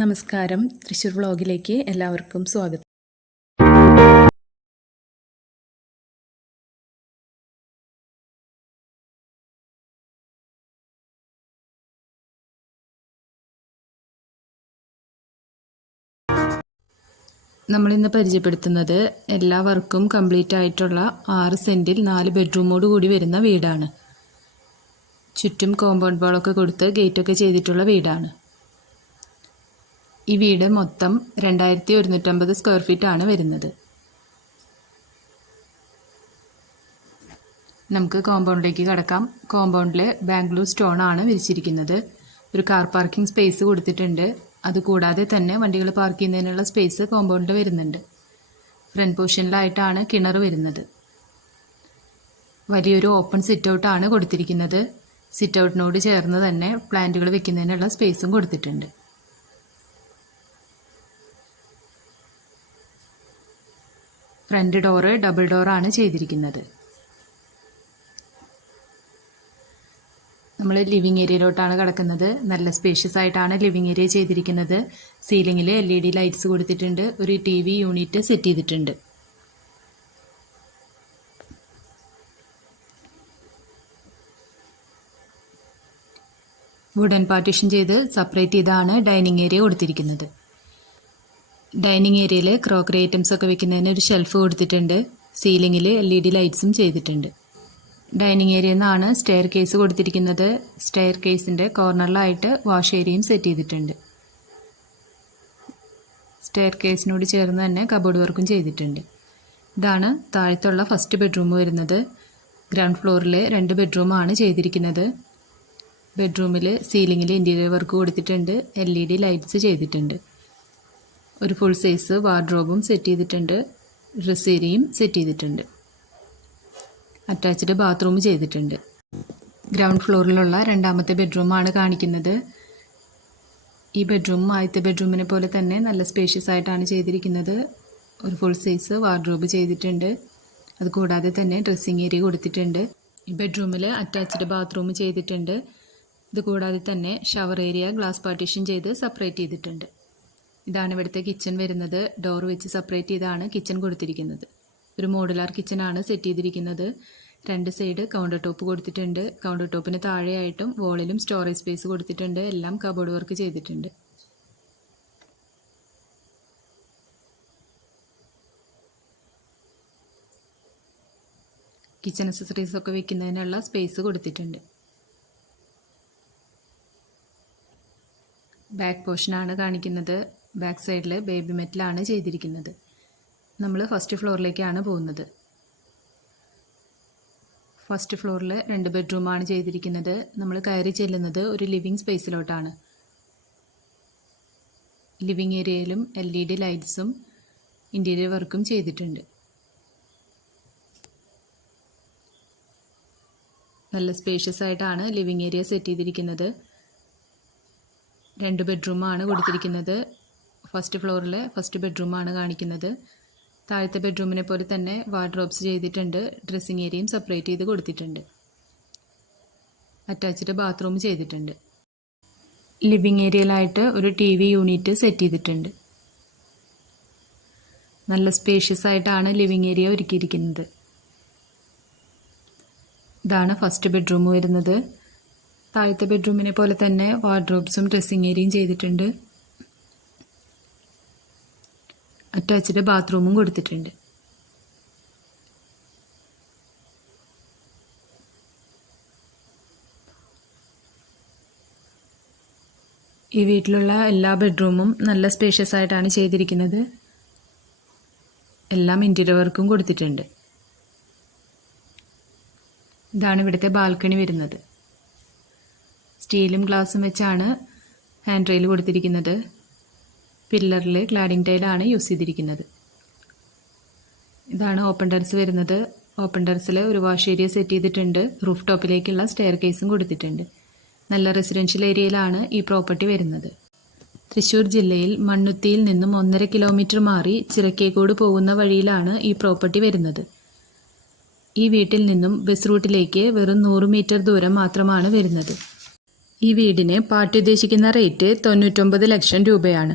നമസ്കാരം. തൃശ്ശൂർ വ്ളോഗിലേക്ക് എല്ലാവർക്കും സ്വാഗതം. നമ്മളിന്ന് പരിചയപ്പെടുത്തുന്നത് എല്ലാ വർക്കും കംപ്ലീറ്റ് ആയിട്ടുള്ള ആറ് സെന്റിൽ നാല് ബെഡ്റൂമോട് കൂടി വരുന്ന വീടാണ്. ചുറ്റും കോമ്പൗണ്ട് വാളൊക്കെ കൊടുത്ത് ഗേറ്റൊക്കെ ചെയ്തിട്ടുള്ള വീടാണ്. ഈ വീട് മൊത്തം രണ്ടായിരത്തി ഒരുന്നൂറ്റമ്പത് സ്ക്വയർ ആണ് വരുന്നത്. നമുക്ക് കോമ്പൗണ്ടിലേക്ക് കടക്കാം. കോമ്പൗണ്ടിൽ ബാംഗ്ലൂർ സ്റ്റോൺ ആണ് വിരിച്ചിരിക്കുന്നത്. ഒരു കാർ പാർക്കിംഗ് സ്പേസ് കൊടുത്തിട്ടുണ്ട്. അതുകൂടാതെ തന്നെ വണ്ടികൾ പാർക്ക് ചെയ്യുന്നതിനുള്ള സ്പേസ് കോമ്പൗണ്ടിൽ വരുന്നുണ്ട്. ഫ്രണ്ട് പൊസിഷനിലായിട്ടാണ് കിണർ വരുന്നത്. വലിയൊരു ഓപ്പൺ സിറ്റ് ഔട്ടാണ് കൊടുത്തിരിക്കുന്നത്. സിറ്റ് ഔട്ടിനോട് ചേർന്ന് തന്നെ പ്ലാന്റുകൾ വെക്കുന്നതിനുള്ള സ്പേസും കൊടുത്തിട്ടുണ്ട്. ഫ്രണ്ട് ഡോറ് ഡബിൾ ഡോറാണ് ചെയ്തിരിക്കുന്നത്. നമ്മൾ ലിവിങ് ഏരിയയിലോട്ടാണ് കിടക്കുന്നത്. നല്ല സ്പേഷ്യസ് ആയിട്ടാണ് ലിവിങ് ഏരിയ ചെയ്തിരിക്കുന്നത്. സീലിംഗിൽ എൽ ഇ ഡി ലൈറ്റ്സ് കൊടുത്തിട്ടുണ്ട്. ഒരു ടി വി യൂണിറ്റ് സെറ്റ് ചെയ്തിട്ടുണ്ട്. വുഡൻ പാർട്ടീഷൻ ചെയ്ത് സെപ്പറേറ്റ് ചെയ്താണ് ഡൈനിങ് ഏരിയ കൊടുത്തിരിക്കുന്നത്. ഡൈനിങ് ഏരിയയിൽ ക്രോക്കറി ഐറ്റംസ് ഒക്കെ വെക്കുന്നതിന് ഒരു ഷെൽഫ് കൊടുത്തിട്ടുണ്ട്. സീലിംഗിൽ എൽ ഇ ഡി ലൈറ്റ്സും ചെയ്തിട്ടുണ്ട്. ഡൈനിങ് ഏരിയയിൽ നിന്നാണ് സ്റ്റെയർ കേസ് കൊടുത്തിരിക്കുന്നത്. സ്റ്റെയർ കേസിന്റെ കോർണറിലായിട്ട് വാഷ് ഏരിയയും സെറ്റ് ചെയ്തിട്ടുണ്ട്. സ്റ്റെയർ കേസിനോട് ചേർന്ന് തന്നെ കബോർഡ് വർക്കും ചെയ്തിട്ടുണ്ട്. ഇതാണ് താഴത്തുള്ള ഫസ്റ്റ് ബെഡ്റൂം വരുന്നത്. ഗ്രൗണ്ട് ഫ്ലോറിൽ രണ്ട് ബെഡ്റൂമാണ് ചെയ്തിരിക്കുന്നത്. ബെഡ്റൂമിൽ സീലിംഗിൽ ഇന്റീരിയർ വർക്ക് കൊടുത്തിട്ടുണ്ട്. എൽ ഇ ഡി ലൈറ്റ്സ് ചെയ്തിട്ടുണ്ട്. ഒരു ഫുൾ സൈസ് വാർഡ്രോബും സെറ്റ് ചെയ്തിട്ടുണ്ട്. ഡ്രസ് ഏരിയയും സെറ്റ് ചെയ്തിട്ടുണ്ട്. അറ്റാച്ച്ഡ് ബാത്റൂം ചെയ്തിട്ടുണ്ട്. ഗ്രൗണ്ട് ഫ്ലോറിലുള്ള രണ്ടാമത്തെ ബെഡ്റൂമാണ് കാണിക്കുന്നത്. ഈ ബെഡ്റൂം ആദ്യത്തെ ബെഡ്റൂമിനെ പോലെ തന്നെ നല്ല സ്പേഷ്യസ് ആയിട്ടാണ് ചെയ്തിരിക്കുന്നത്. ഒരു ഫുൾ സൈസ് വാർഡ്രോബ് ചെയ്തിട്ടുണ്ട്. അതുകൂടാതെ തന്നെ ഡ്രസ്സിങ് ഏരിയ കൊടുത്തിട്ടുണ്ട്. ഈ ബെഡ്റൂമിൽ അറ്റാച്ച്ഡ് ബാത്റൂം ചെയ്തിട്ടുണ്ട്. ഇതുകൂടാതെ തന്നെ ഷവർ ഏരിയ ഗ്ലാസ് പാർട്ടീഷൻ ചെയ്ത് സെപ്പറേറ്റ് ചെയ്തിട്ടുണ്ട്. ഇതാണ് ഇവിടുത്തെ കിച്ചൺ വരുന്നത്. ഡോർ വെച്ച് സെപ്പറേറ്റ് ചെയ്താണ് കിച്ചൺ കൊടുത്തിരിക്കുന്നത്. ഒരു മോഡുലാർ കിച്ചൺ ആണ് സെറ്റ് ചെയ്തിരിക്കുന്നത്. രണ്ട് സൈഡ് കൗണ്ടർ ടോപ്പ് കൊടുത്തിട്ടുണ്ട്. കൗണ്ടർ ടോപ്പിന് താഴെയായിട്ടും വോളിലും സ്റ്റോറേജ് സ്പേസ് കൊടുത്തിട്ടുണ്ട്. എല്ലാം കബോർഡ് വർക്ക് ചെയ്തിട്ടുണ്ട്. കിച്ചൺ അക്സസറീസ് ഒക്കെ വെക്കുന്നതിനുള്ള സ്പേസ് കൊടുത്തിട്ടുണ്ട്. ബാക്ക് പോർഷനാണ് കാണിക്കുന്നത്. ബാക്ക് സൈഡിൽ ബേബി മെറ്റലാണ് ചെയ്തിരിക്കുന്നത്. നമ്മൾ ഫസ്റ്റ് ഫ്ലോറിലേക്കാണ് പോകുന്നത്. ഫസ്റ്റ് ഫ്ലോറിൽ രണ്ട് ബെഡ്റൂമാണ് ചെയ്തിരിക്കുന്നത്. നമ്മൾ കയറി ചെല്ലുന്നത് ഒരു ലിവിങ് സ്പേസിലോട്ടാണ് ലിവിങ് ഏരിയയിലും എൽ ഇ ഡി ലൈറ്റ്സും ഇന്റീരിയർ വർക്കും ചെയ്തിട്ടുണ്ട്. നല്ല സ്പേഷ്യസ് ആയിട്ടാണ് ലിവിങ് ഏരിയ സെറ്റ് ചെയ്തിരിക്കുന്നത്. രണ്ട് ബെഡ്റൂമാണ് കൊടുത്തിരിക്കുന്നത്. ഫസ്റ്റ് ഫ്ലോറിൽ ഫസ്റ്റ് ബെഡ്റൂമാണ് കാണിക്കുന്നത്. താഴത്തെ ബെഡ്റൂമിനെ പോലെ തന്നെ വാർഡ്രോബ്സ് ചെയ്തിട്ടുണ്ട്. ഡ്രസ്സിങ് ഏരിയയും സെപ്പറേറ്റ് ചെയ്ത് കൊടുത്തിട്ടുണ്ട്. അറ്റാച്ച്ഡ് ബാത്റൂം ചെയ്തിട്ടുണ്ട്. ലിവിങ് ഏരിയയിലായിട്ട് ഒരു ടി വി യൂണിറ്റ് സെറ്റ് ചെയ്തിട്ടുണ്ട്. നല്ല സ്പേഷ്യസ് ആയിട്ടാണ് ലിവിങ് ഏരിയ ഒരുക്കിയിരിക്കുന്നത്. ഇതാണ് ഫസ്റ്റ് ബെഡ്റൂം വരുന്നത്. താഴത്തെ ബെഡ്റൂമിനെ പോലെ തന്നെ വാർഡ്രോബ്സും ഡ്രസ്സിങ് ഏരിയയും ചെയ്തിട്ടുണ്ട്. അറ്റാച്ച്ഡ് ബാത്റൂമും കൊടുത്തിട്ടുണ്ട്. ഈ വീട്ടിലുള്ള എല്ലാ ബെഡ്റൂമും നല്ല സ്പേഷ്യസ് ആയിട്ടാണ് ചെയ്തിരിക്കുന്നത്. എല്ലാം ഇന്റീരിയർ വർക്കും കൊടുത്തിട്ടുണ്ട്. ഇതാണ് ഇവിടുത്തെ ബാൽക്കണി വരുന്നത്. സ്റ്റീലും ഗ്ലാസും വെച്ചാണ് ഹാൻഡ് റെയിൽ കൊടുത്തിരിക്കുന്നത്. പില്ലറിൽ ക്ലാഡിംഗ് ടൈലാണ് യൂസ് ചെയ്തിരിക്കുന്നത്. ഇതാണ് ഓപ്പൺ ടെറസ് വരുന്നത്. ഓപ്പൺ ടെറസിൽ ഒരു വാഷ് ഏരിയ സെറ്റ് ചെയ്തിട്ടുണ്ട്. റൂഫ് ടോപ്പിലേക്കുള്ള സ്റ്റെയർ കേസും കൊടുത്തിട്ടുണ്ട്. നല്ല റെസിഡൻഷ്യൽ ഏരിയയിലാണ് ഈ പ്രോപ്പർട്ടി വരുന്നത്. തൃശ്ശൂർ ജില്ലയിൽ മണ്ണുത്തിയിൽ നിന്നും ഒന്നര കിലോമീറ്റർ മാറി ചിറക്കേക്കോട് പോകുന്ന വഴിയിലാണ് ഈ പ്രോപ്പർട്ടി വരുന്നത്. ഈ വീട്ടിൽ നിന്നും ബസ് റൂട്ടിലേക്ക് വെറും നൂറ് മീറ്റർ ദൂരം മാത്രമാണ് വരുന്നത്. ഈ വീടിന് പാർട്ടി ഉദ്ദേശിക്കുന്ന റേറ്റ് തൊണ്ണൂറ്റൊമ്പത് ലക്ഷം രൂപയാണ്.